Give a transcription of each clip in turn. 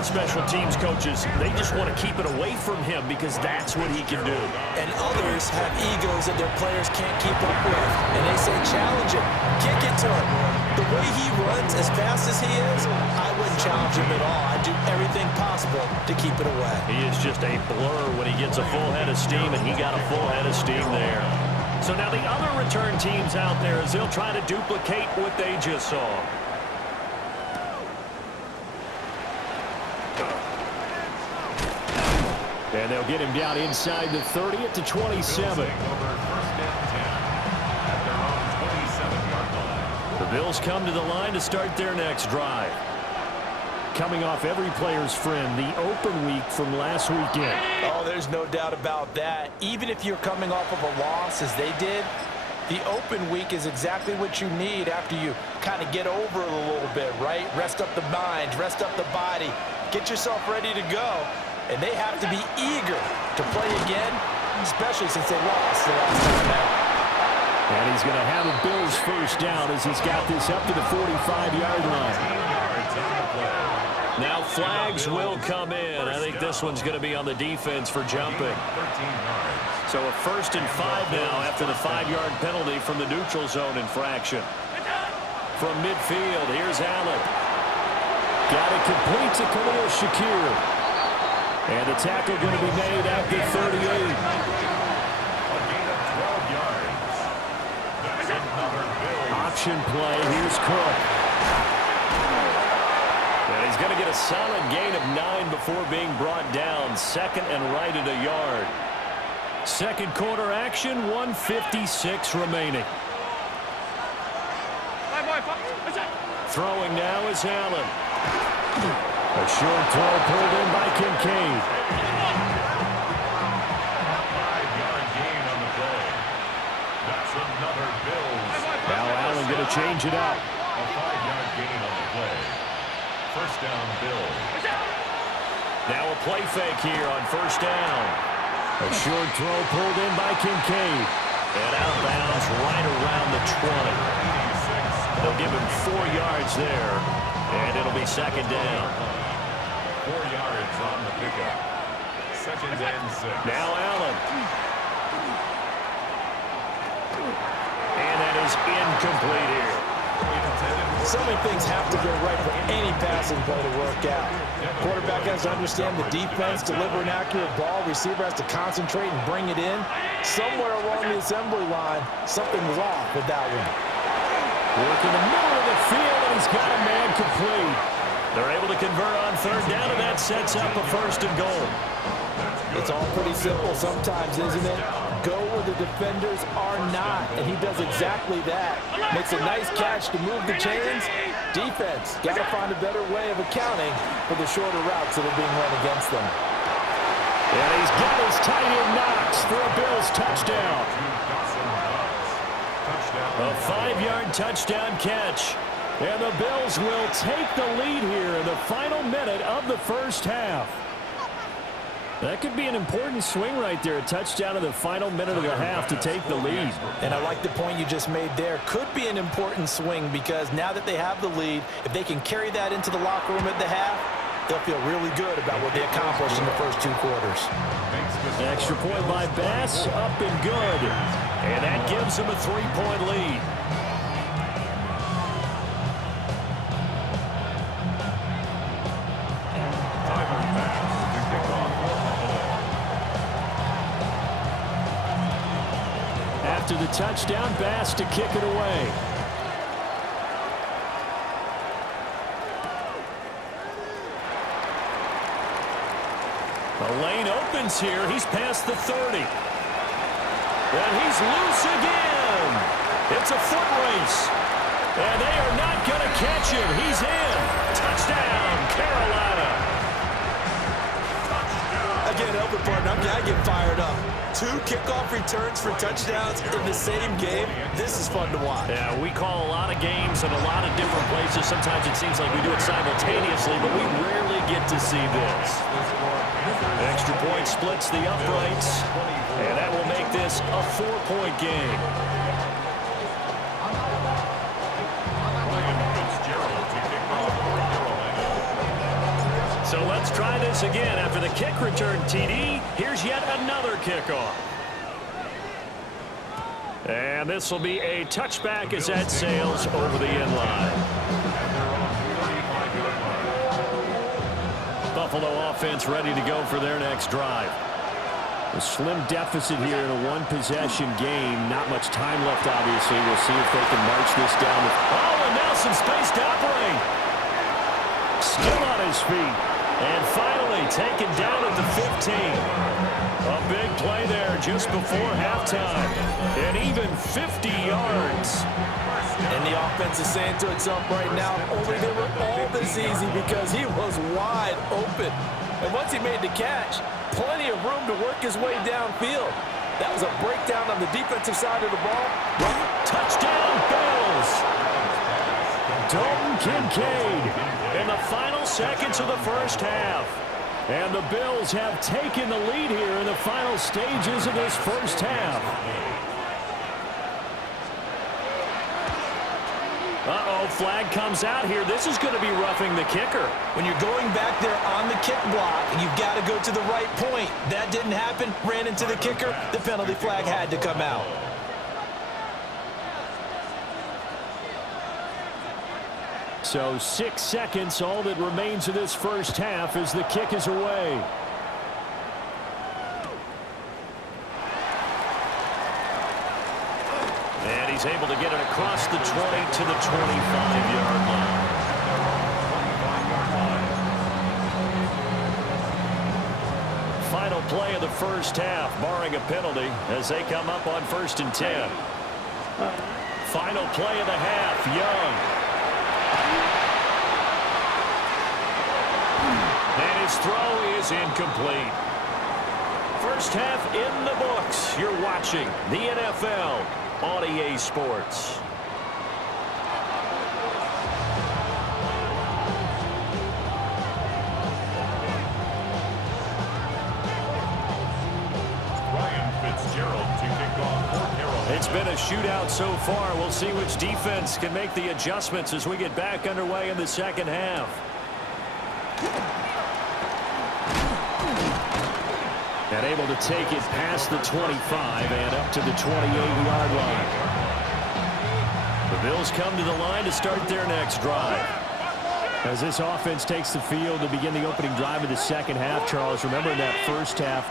of special teams coaches, they just want to keep it away from him because that's what he can do. And others have egos that their players can't keep up with. And they say, challenge him, kick it to him. The way he runs as fast as he is, I wouldn't challenge him at all. I'd do everything possible to keep it away. He is just a blur when he gets a full head of steam, and he got a full head of steam there. So now the other return teams out there as they'll try to duplicate what they just saw. And they'll get him down inside the 30 at the 27. The Bills come to the line to start their next drive. Coming off every player's friend, the open week from last weekend. Oh, there's no doubt about that. Even if you're coming off of a loss as they did, the open week is exactly what you need after you kind of get over it a little bit, right? Rest up the mind, rest up the body, get yourself ready to go. And they have to be eager to play again, especially since they lost the last time out. And he's going to have a Bills first down as he's got this up to the 45-yard line. Now flags will come in. I think this one's going to be on the defense for jumping. So a 1st and 5 now after the 5-yard penalty from the neutral zone infraction. From midfield, here's Allen. Got it complete to Khalil Shakir. And the tackle going to be made at the 38. A gain of 12 yards. That's another Bills. Option play. Here's Cook. And he's going to get a solid gain of 9 before being brought down. 2nd and right at a yard. Second quarter action, 1:56 remaining. Throwing now is Allen. A short throw pulled in by Kincaid. 5-yard gain on the play. That's another Bills. Now Allen going to change it up. A 5-yard gain on the play. First down, Bills. Now a play fake here on first down. A short throw pulled in by Kincaid. And out of bounds right around the 20. They'll give him 4 yards there. And it'll be second down. 4 yards on the pickup. Second and 6. Now Allen. And that is incomplete here. So many things have to go right for any passing play to work out. Quarterback has to understand the defense, deliver an accurate ball. Receiver has to concentrate and bring it in. Somewhere along the assembly line, something was off with that one. Work in the middle of the field, and he's got a man complete. They're able to convert on third down, and that sets up a 1st and goal. It's all pretty simple sometimes, isn't it? Go where the defenders are not, and he does exactly that. Makes a nice catch to move the chains. Defense got to find a better way of accounting for the shorter routes that are being run against them. And he's got his tight end Knox for a Bills touchdown. A 5-yard touchdown catch. And the Bills will take the lead here in the final minute of the first half. That could be an important swing right there. A touchdown in the final minute of the half to take the lead. And I like the point you just made there. Could be an important swing because now that they have the lead, if they can carry that into the locker room at the half, they'll feel really good about what they accomplished in the first 2 quarters. Extra point by Bass, up and good. And that gives them a 3-point lead. After the touchdown, Bass to kick it away. The lane opens here. He's past the 30. And he's loose again. It's a foot race. And they are not going to catch him. He's in. Touchdown, Carolina. Again, Elbert Barton, I get fired up. 2 kickoff returns for touchdowns in the same game. This is fun to watch. Yeah, we call a lot of games in a lot of different places. Sometimes it seems like we do it simultaneously, but we rarely get to see this. Extra point splits the uprights, and that will make this a 4-point game. So let's try this again. After the kick return TD, here's yet another kickoff. And this will be a touchback as that sails over the end line. Buffalo offense ready to go for their next drive. A slim deficit here in a one-possession game. Not much time left, obviously. We'll see if they can march this down. Oh, and now some space to operate. Still on his feet. And finally taken down at the 15. A big play there just before halftime. And even 50 yards. And the offense is saying to itself right now, only they were all this easy because he was wide open. And once he made the catch, plenty of room to work his way downfield. That was a breakdown on the defensive side of the ball. Touchdown, Bills! Dalton Kincaid in the final seconds of the first half. And the Bills have taken the lead here in the final stages of this first half. Uh-oh, flag comes out here. This is going to be roughing the kicker. When you're going back there on the kick block, you've got to go to the right point. That didn't happen. Ran into the kicker. The penalty flag had to come out. So 6 seconds, all that remains of this first half as the kick is away. And he's able to get it across the 20 to the 25-yard line. Final play of the first half, barring a penalty, as they come up on 1st and 10. Final play of the half, Young. And his throw is incomplete. First half in the books. You're watching the NFL on EA Sports. It's been a shootout so far. We'll see which defense can make the adjustments as we get back underway in the second half. And able to take it past the 25 and up to the 28-yard line. The Bills come to the line to start their next drive. As this offense takes the field to begin the opening drive of the second half, Charles, remember in that first half,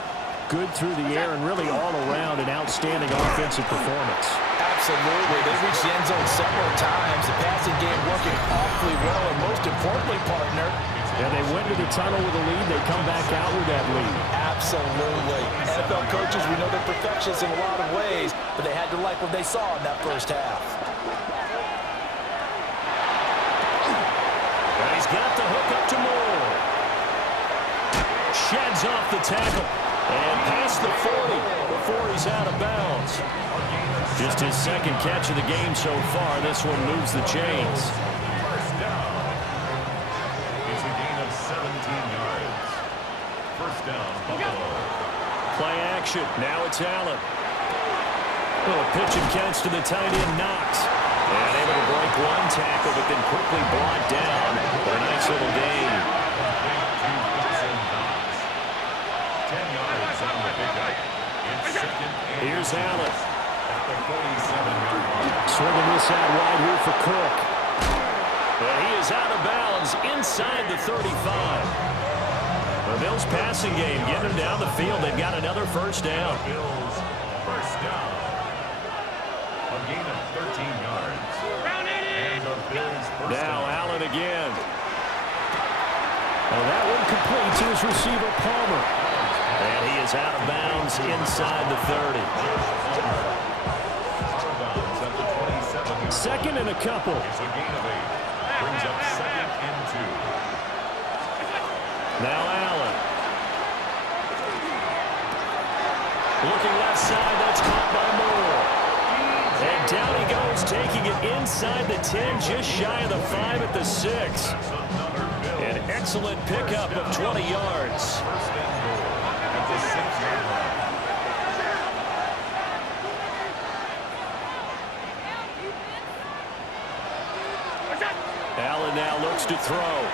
good through the air and really all around an outstanding offensive performance. Absolutely. They reached the end zone several times. The passing game working awfully well, and most importantly, partner, and they went to the tunnel with a lead. They come back out with that lead. Absolutely. NFL coaches, we know they're perfectionists in a lot of ways, but they had to like what they saw in that first half. And he's got the hook up to Moore. Sheds off the tackle. And past the 40 before he's out of bounds. Just his second catch of the game so far. This one moves the chains. First down. It's a gain of 17 yards. First down, Buffalo. Play action. Now it's Allen. Oh, pitch and catch to the tight end, Knox. And able to break one tackle, but then quickly brought down for a nice little gain. Here's Allen. Swinging this out wide here for Cook. And he is out of bounds inside the 35. The Bills passing game getting them down the field. They've got another first down. Bills first down. A gain of 13 yards. And the Bills first now down. Allen again. And that one complete to his receiver, Palmer. And he is out of bounds inside the 30. Second and a couple. It's a gain of 8. Brings up 2nd and 2. Now Allen. Looking left side, that's caught by Moore. And down he goes, taking it inside the 10, just shy of the 5 at the 6. An excellent pickup of 20 yards. First and goal at the 6-yard line. Allen now looks to throw.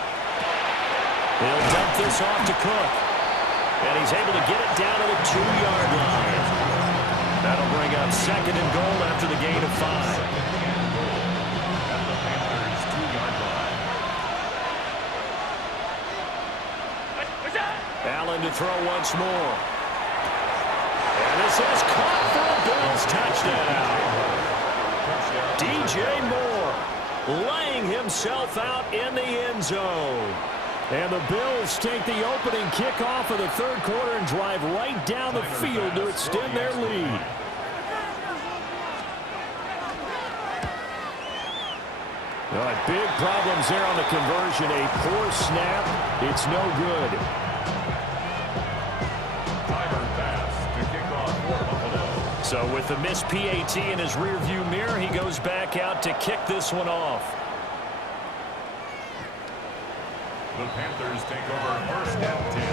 He'll dump this off to Cook. And he's able to get it down to the 2-yard line. That'll bring up 2nd and goal after the gain of 5. At the Panthers' 2-yard line. Allen to throw once more. And this is caught for a Bills touchdown. DJ Moore laying himself out in the end zone. And the Bills take the opening kickoff of the 3rd quarter and drive right down the field to extend their lead. All right, big problems there on the conversion. A poor snap. It's no good. So with the missed PAT in his rearview mirror, he goes back out to kick this one off. The Panthers take over 1st and 10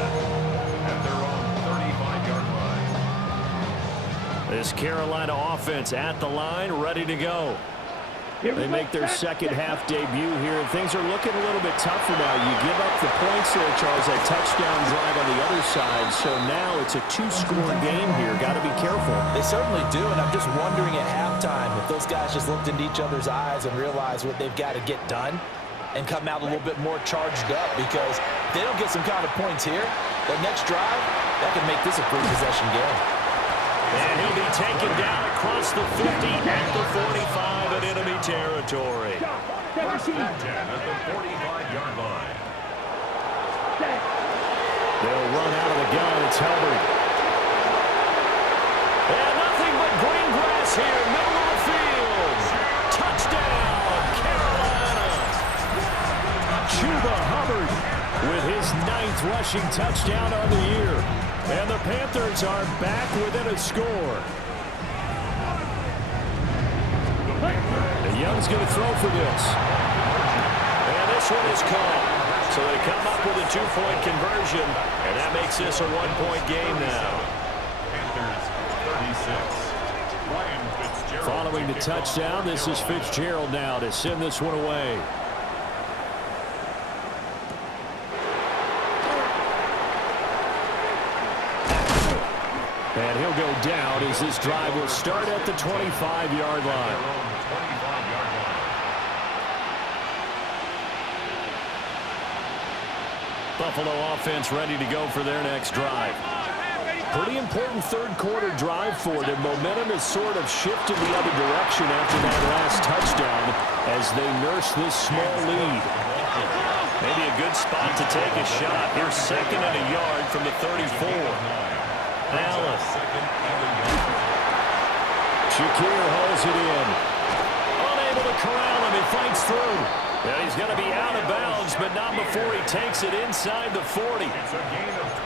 at their own 35-yard line. This Carolina offense at the line, ready to go. They make their second half debut here, and things are looking a little bit tougher now. You give up the points there, Charles, that touchdown drive on the other side. So now it's a 2-score game here. Got to be careful. They certainly do, and I'm just wondering at halftime if those guys just looked into each other's eyes and realized what they've got to get done and come out a little bit more charged up, because if they don't get some kind of points here, the next drive, that can make this a 3-possession game. And he'll be taken down across the 50 at the 45 at enemy territory. 1st and 10 at the 45-yard line. They'll run out of the gun. It's Hubbard. And nothing but green grass here, middle of the field. Touchdown, Carolina. Chuba Hubbard with his 9th rushing touchdown on the year. And the Panthers are back within a score. And Young's going to throw for this. And this one is caught. So they come up with a 2-point conversion, and that makes this a 1-point game now. Panthers 36. Ryan Fitzgerald. Following the touchdown, this is Fitzgerald now to send this one away. And he'll go down as this drive will start at the 25-yard line. Buffalo offense ready to go for their next drive. Pretty important 3rd quarter drive for them. Momentum has sort of shifted the other direction after that last touchdown as they nurse this small lead. Maybe a good spot to take a shot. Here's 2nd and a yard from the 34. Allen. Shakir holds it in. Unable to corral him. He fights through. Now he's going to be out of bounds, but not before he takes it inside the 40.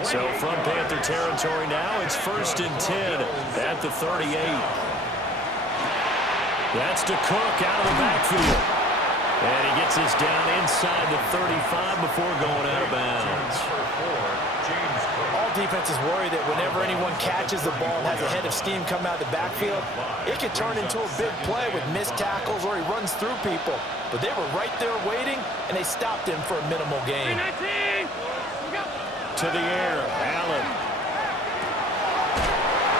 So from Panther territory now, it's 1st and 10 at the 38. That's to Cook out of the backfield. And he gets this down inside the 35 before going out of bounds. All defenses worry that whenever anyone catches the ball and has a head of steam come out of the backfield, it could turn into a big play with missed tackles or he runs through people. But they were right there waiting, and they stopped him for a minimal gain. To the air, Allen.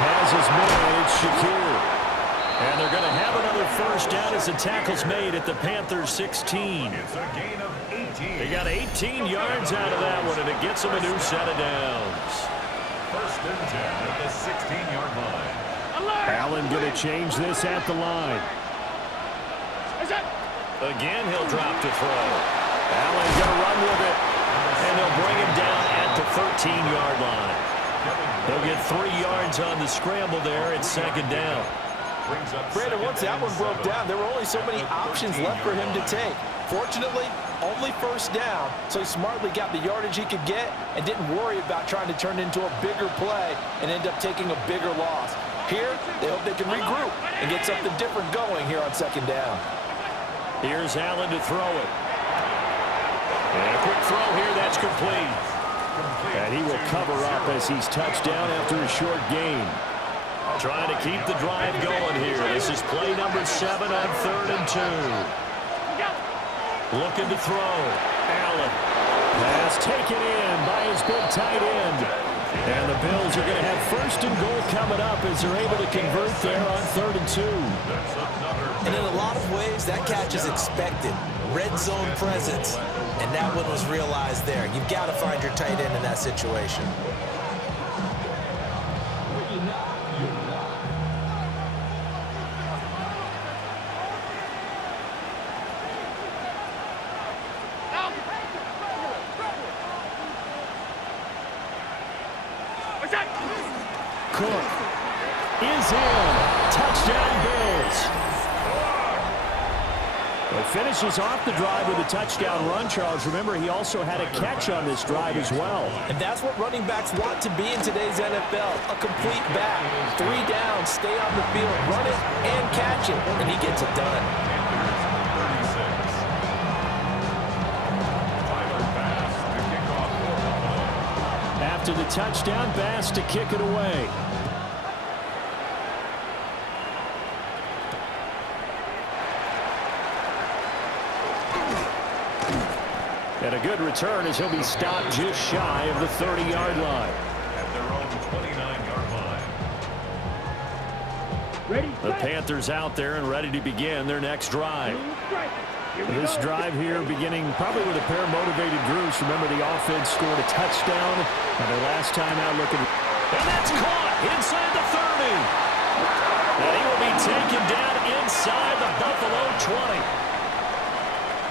Has his man, it's Shakir. And they're going to have another 1st down as the tackle's made at the Panthers' 16. It's a gain of 18. They got 18 yards out of that one, and it gets them a new set of downs. 1st and 10 at the 16-yard line. Allen going to change this at the line. Again, he'll drop to throw. Allen going to run with it, and they'll bring him down at the 13-yard line. They'll get 3 yards on the scramble there at 2nd down. Brandon, once that one broke down, there were only so many options left for him to take. Fortunately, only 1st down, so he smartly got the yardage he could get and didn't worry about trying to turn it into a bigger play and end up taking a bigger loss. Here, they hope they can regroup and get something different going here on 2nd down. Here's Allen to throw it. And a quick throw here, that's complete. And he will cover up as he's touched down after a short gain. Trying to keep the drive going here. This is play number 7 on 3rd and 2. Looking to throw. Allen. Pass taken in by his big tight end. And the Bills are going to have first and goal coming up as they're able to convert there on 3rd and 2. And in a lot of ways, that catch is expected. Red zone presence. And that one was realized there. You've got to find your tight end in that situation. Cook is in. Touchdown, Bills. Well, finishes off the drive with a touchdown run, Charles. Remember, he also had a catch on this drive as well. And that's what running backs want to be in today's NFL, a complete back. 3 down, stay on the field, run it, and catch it, and he gets it done. After the touchdown, Bass to kick it away. And a good return as he'll be stopped just shy of the 30-yard line. At their own 29-yard line. Ready, the Panthers out there and ready to begin their next drive. This drive here beginning probably with a pair of motivated groups. Remember, the offense scored a touchdown. And their last time out looking. And that's caught inside the 30. And he will be taken down inside the Buffalo 20.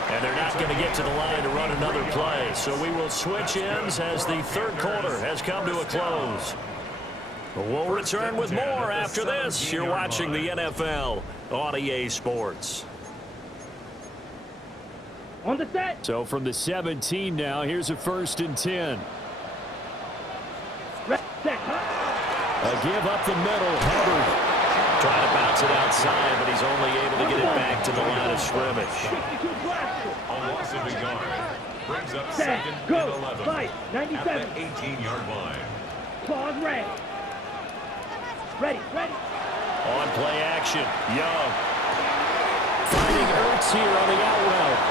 And they're not going to get to the line to run another play. So we will switch ends as the third quarter has come to a close. We'll return with more after this. You're watching the NFL on EA Sports. On the set. So from the 17 now, here's a 1st and 10. A give up the middle. Hubbard trying to bounce it outside, but he's only able to get it back to the line of scrimmage. A loss of a yard. Brings up Set, 2nd go, and 11. fight, 97. At the 18-yard line. Claws ready. Ready. On play action, Young. Finding Ertz here on the out route.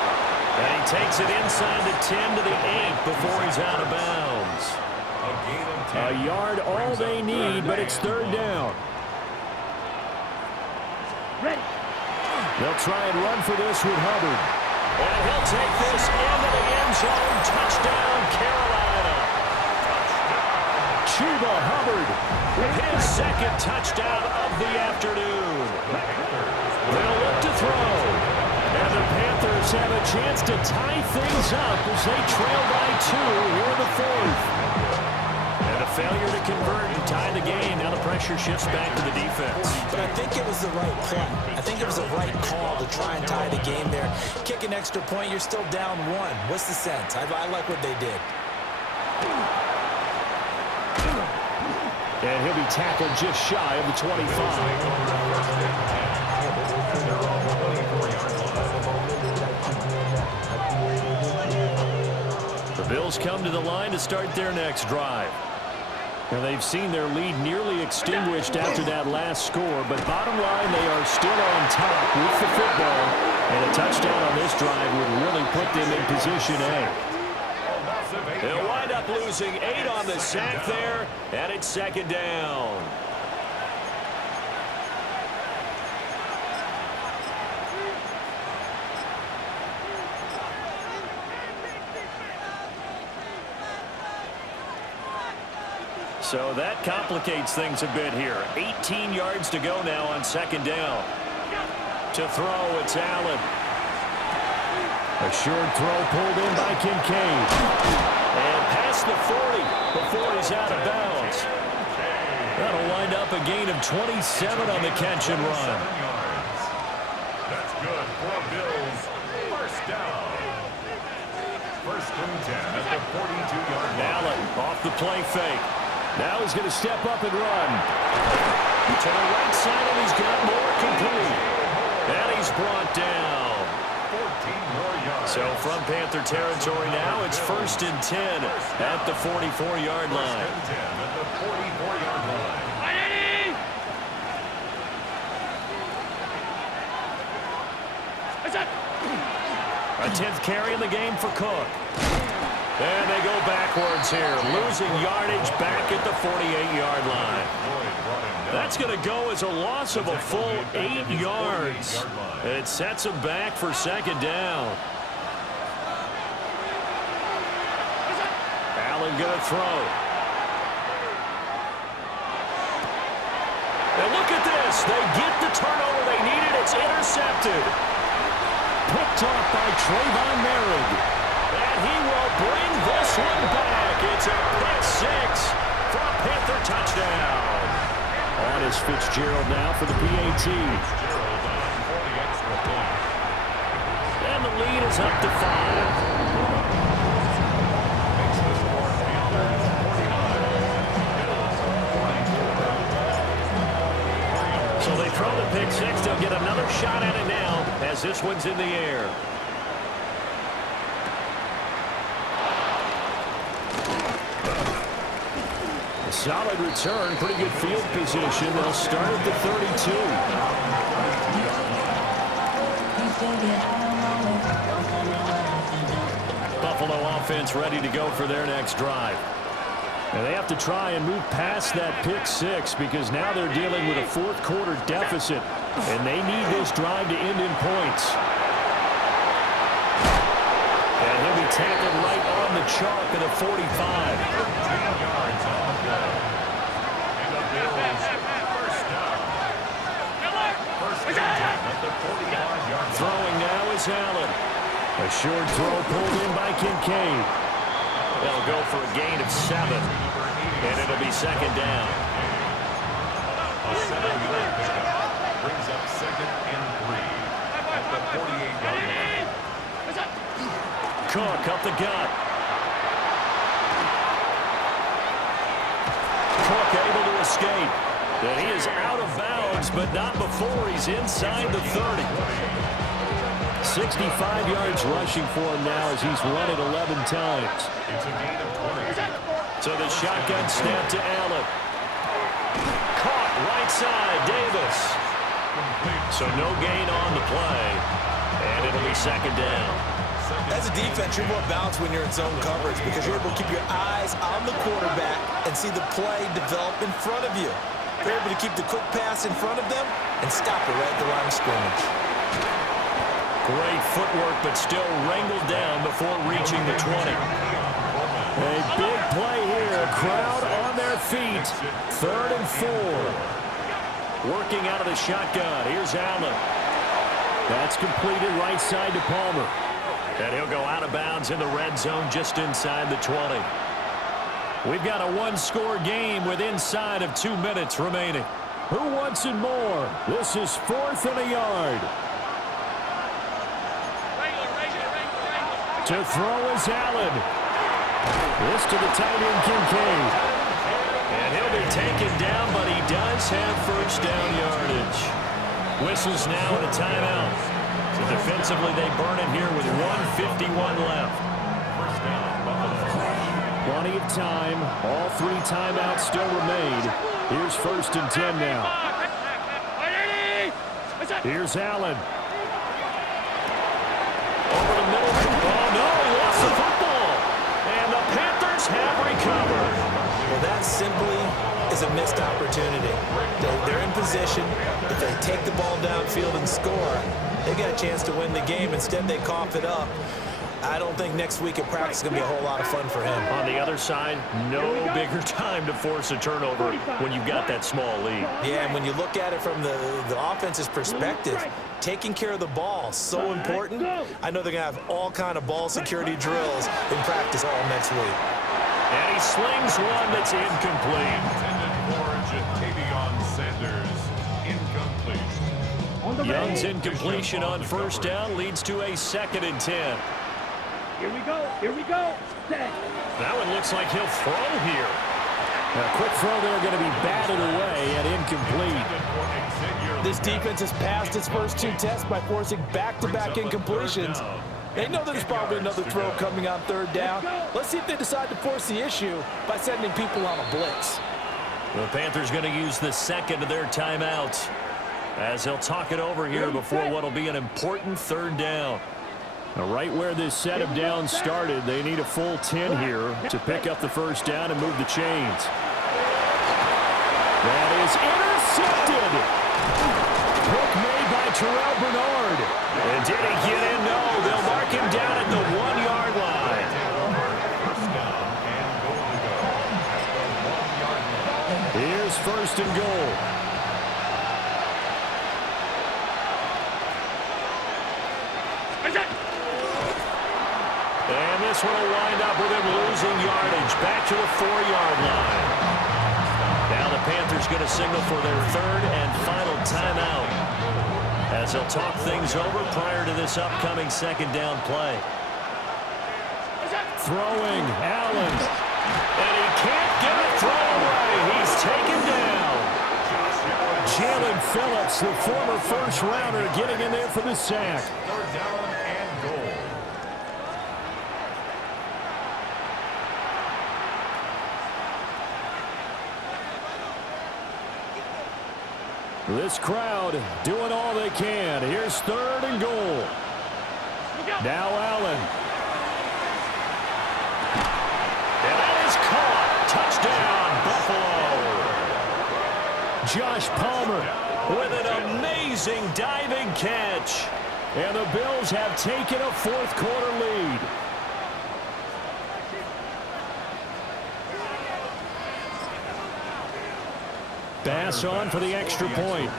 And he takes it inside the 10 to the 8 before he's out of bounds. A gain of 10. A yard all they need, but it's 3rd down. Ready. They'll try and run for this with Hubbard. And he'll take this into the end zone. Touchdown, Carolina. Chuba Hubbard with his 2nd touchdown of the afternoon. They'll look to throw. And the Panthers have a chance to tie things up as they trail by 2 here in the 4th. And a failure to convert and tie the game. Now the pressure shifts back to the defense. But I think it was the right play. I think it was the right call to try and tie the game there. Kick an extra point, you're still down 1. What's the sense? I like what they did. And he'll be tackled just shy of the 25. The Bills come to the line to start their next drive. And they've seen their lead nearly extinguished after that last score, but bottom line, they are still on top with the football, and a touchdown on this drive would really put them in position A. They'll wind up losing 8 on the sack there, and it's 2nd down. So that complicates things a bit here. 18 yards to go now on 2nd down. To throw, it's Allen. A short throw pulled in by Kincaid. And past the 40 before he's out of bounds. That'll wind up a gain of 27 on the catch and run. That's good for Bills. 1st down. 1st and 10 at the 42-yard line. Allen off the play fake. Now he's going to step up and run. To the right side, and he's got more complete. And he's brought down. 14 more yards. So from Panther territory now, it's 1st and 10 at the 44-yard line. 1st and 10 at the 44-yard line. A 10th carry in the game for Cook. And they go backwards here, losing yardage back at the 48-yard line. That's going to go as a loss of a full 8 yards. It sets them back for second down. Allen going to throw. And look at this. They get the turnover they needed. It's intercepted. Picked off by Trayvon Merritt. And he will bring this one back. It's a pick six for a Panther touchdown. On is Fitzgerald now for the PAT. And the lead is up to 5. So they throw the pick six. They'll get another shot at it now as this one's in the air. A solid return, pretty good field position. They'll start at the 32. Buffalo offense ready to go for their next drive. And they have to try and move past that pick six because now they're dealing with a fourth quarter deficit, and they need this drive to end in points. And he'll be tackled right on the chalk at the 45. 13 yards on the play. And the Bills first down. First down at the 45-yard line. Throwing now is Allen. A short throw pulled in by Kincaid. They'll go for a gain of 7, and it'll be second down. A 7-yard pickup brings up 2nd and 3 at the 48-yard line. Cook up the gut. Cook able to escape. And he is out of bounds, but not before he's inside the 30. 65 yards rushing for him now as he's run it 11 times. It's a gain of 20. So the shotgun snap to Allen. Caught right side, Davis. So no gain on the play, and it'll be second down. As a defense, you're more balanced when you're in zone coverage because you're able to keep your eyes on the quarterback and see the play develop in front of you. You're able to keep the quick pass in front of them and stop it right at the line of scrimmage. Great footwork, but still wrangled down before reaching the 20. A big play here. Crowd on their feet. 3rd and 4. Working out of the shotgun. Here's Allen. That's completed right side to Palmer. And he'll go out of bounds in the red zone just inside the 20. We've got a one-score game with inside of 2 minutes remaining. Who wants it more? This is 4th and a yard. To throw is Allen. This to the tight end, Kincaid. And he'll be taken down, but he does have first down yardage. Whistles now and a timeout. So defensively, they burn it here with 1:51 left. First down, Buffalo. Plenty of time. All 3 timeouts still remain. Here's 1st and 10 now. Here's Allen. Over the middle. Oh, no, he lost the football. And the Panthers have recovered. Well, that simply is a missed opportunity. They're in position. If they take the ball downfield and score, they got a chance to win the game. Instead, they cough it up. I don't think next week at practice is going to be a whole lot of fun for him. On the other side, no bigger time to force a turnover when you've got that small lead. Yeah, and when you look at it from the offense's perspective, taking care of the ball, so important. I know they're going to have all kind of ball security drills in practice all next week. And he slings one that's incomplete. Intended for Jatavion Sanders. Incomplete. Young's incompletion on first down leads to a 2nd and 10. Here we go. Here we go. Set. That one looks like he'll throw here. A quick throw there going to be batted away and incomplete. This defense has passed its first 2 tests by forcing back-to-back incompletions. They know there's probably another throw coming on 3rd down. Let's see if they decide to force the issue by sending people on a blitz. The Panthers going to use the 2nd of their timeouts as they'll talk it over here before what will be an important 3rd down. Right where this set of downs started, they need a full 10 here to pick up the first down and move the chains. That is intercepted. Hook made by Terrell Bernard. And did he get in? No, they'll mark him down at the 1-yard line. First down and goal to go at the 1-yard line. Here's first and goal. And this one will wind up with him losing yardage. Back to the 4-yard line. Now the Panthers going to signal for their third and final timeout, as they'll talk things over prior to this upcoming second down play. Throwing, Allen. And he can't get a throw away. He's taken down. Jalen Phillips, the former first-rounder, getting in there for the sack. Third down and goal. This crowd doing all they can. Here's third and goal. Now Allen. And that is caught. Touchdown, Buffalo. Josh Palmer with an amazing diving catch. And the Bills have taken a fourth-quarter lead. Pass on for the extra point.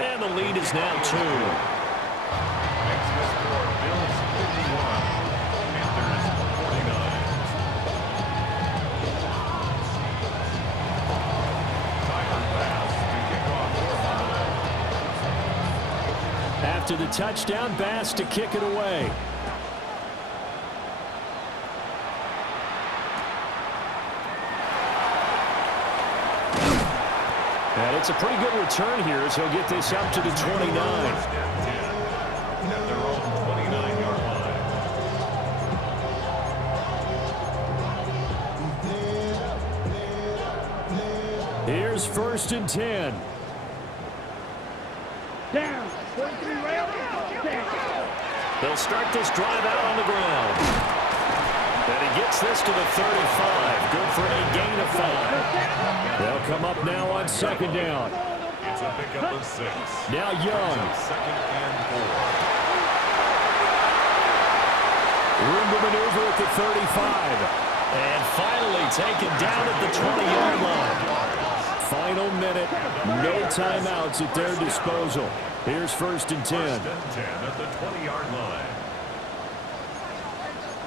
And the lead is now 2. Next to score, Bills 51, Panthers 49. Tyler Bass to kick off for. After the touchdown, Bass to kick it away. And it's a pretty good return here as he'll get this up to the 29. At their own 29-yard line. Here's first and 10. Down. 43 rail. They'll start this drive out on the ground. And he gets this to the 35. Good for a gain of 5. They'll come up now on second down. It's a pickup of 6. Now Young. Second and 4. Room to maneuver at the 35. And finally taken down at the 20-yard line. Final minute. No timeouts at their disposal. Here's first and 10. First and 10 at the 20-yard line.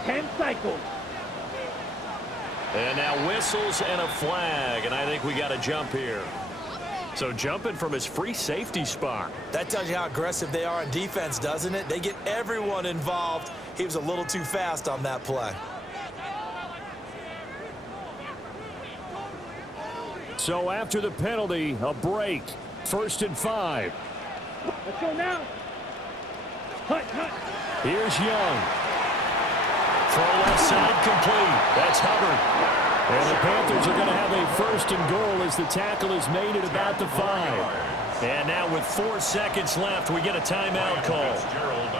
10 cycles. And now whistles and a flag, and I think we got a jump here. So jumping from his free safety spot. That tells you how aggressive they are on defense, doesn't it? They get everyone involved. He was a little too fast on that play. So after the penalty, a break. First and 5. Let's go now. Hut, hut. Here's Young. Throw left side complete. That's Hubbard. And the Panthers are going to have a first and goal as the tackle is made at about the 5. And now with 4 seconds left, we get a timeout call.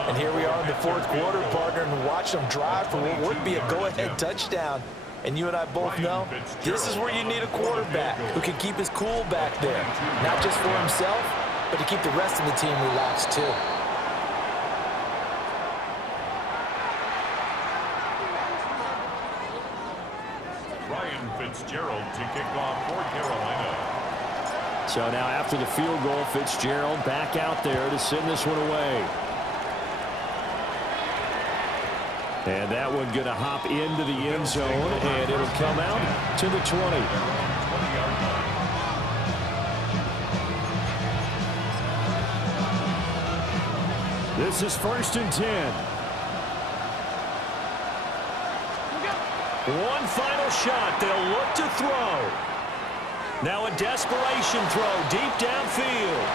And here we are in the fourth quarter, partner, and watch them drive for what would be a go-ahead touchdown. And you and I both know this is where you need a quarterback who can keep his cool back there. Not just for himself, but to keep the rest of the team relaxed too. Ryan Fitzgerald to kick off for Carolina. So now after the field goal, Fitzgerald back out there to send this one away. And that one going to hop into the end zone, and it'll come out to the 20. This is first and 10. One final shot. They'll look to throw. Now a desperation throw deep downfield.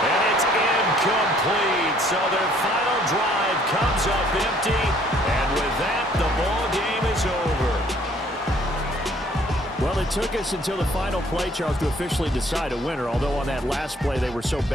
And it's incomplete. So their final drive comes up empty. And with that, the ball game is over. Well, Well, it took us until the final play, Charles, to officially decide a winner, although on that last play they were so bad.